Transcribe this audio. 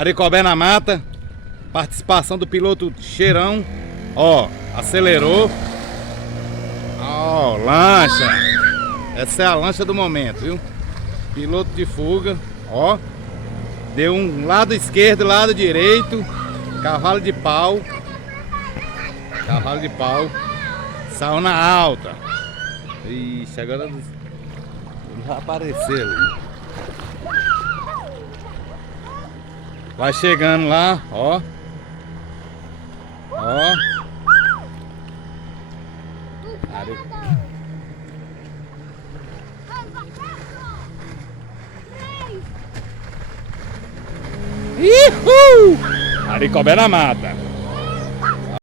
Aricobé na mata. Participação do piloto Cheirão. Ó, acelerou. Ó, lancha. Essa é a lancha do momento, viu? Piloto de fuga. Ó. Deu um lado esquerdo, lado direito. Cavalo de pau. Cavalo de pau. Saiu na alta. Ixi, agora ele vai aparecer ali. Vai chegando lá, ó. Ó. Aricobé na mata.